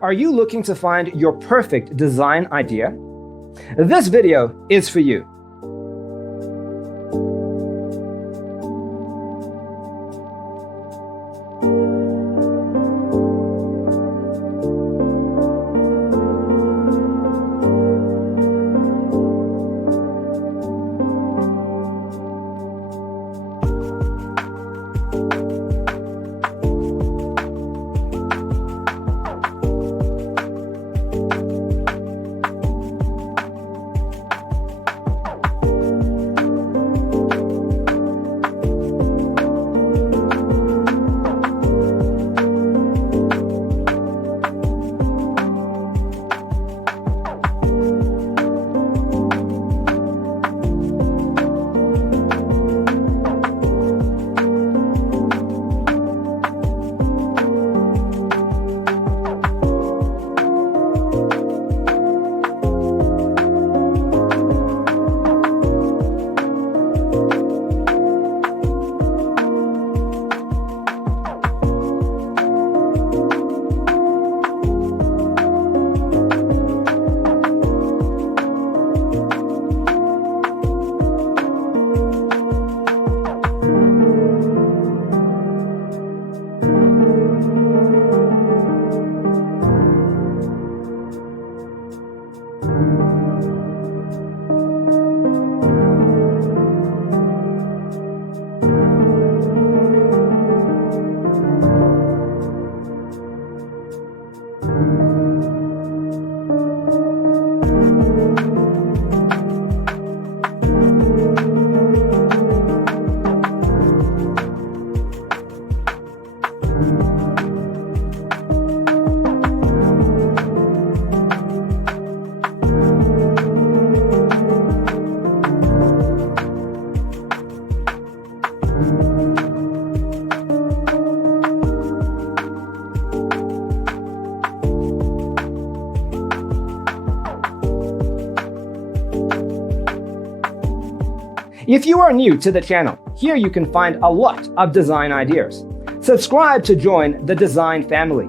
Are you looking to find your perfect design idea? This video is for you. If you are new to the channel, here you can find a lot of design ideas. Subscribe to join the design family.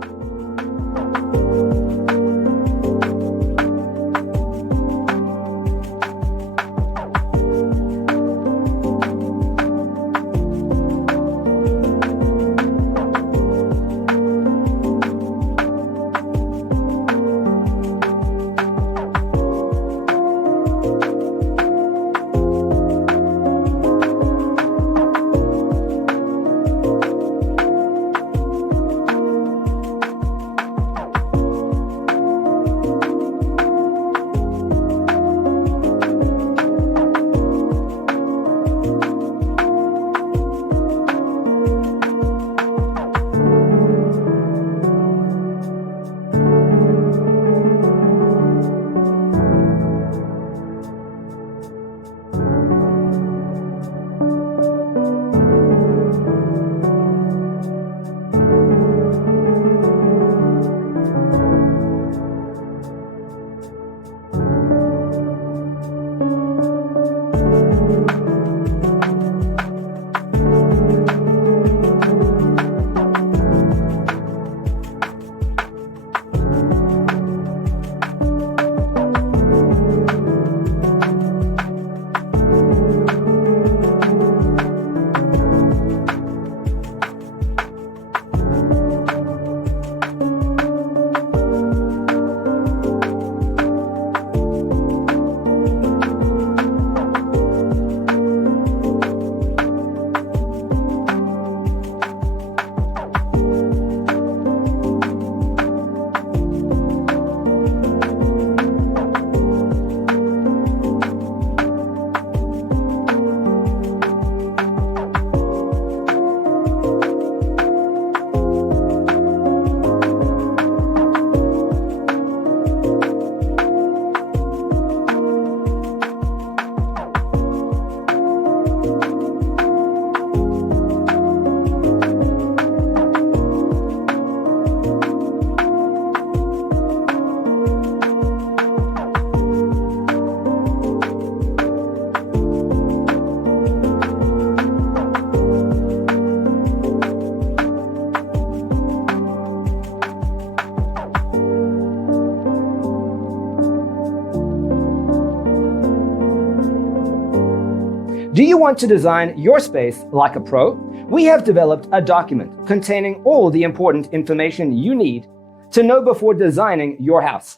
Do you want to design your space like a pro? We have developed a document containing all the important information you need to know before designing your house.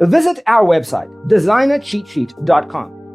Visit our website, designercheatsheet.com.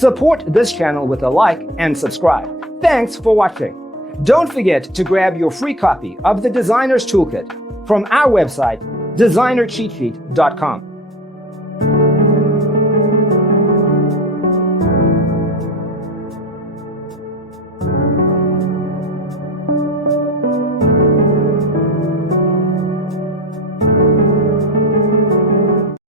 Support this channel with a like and subscribe. Thanks for watching. Don't forget to grab your free copy of the Designer's Toolkit from our website, designercheatsheet.com.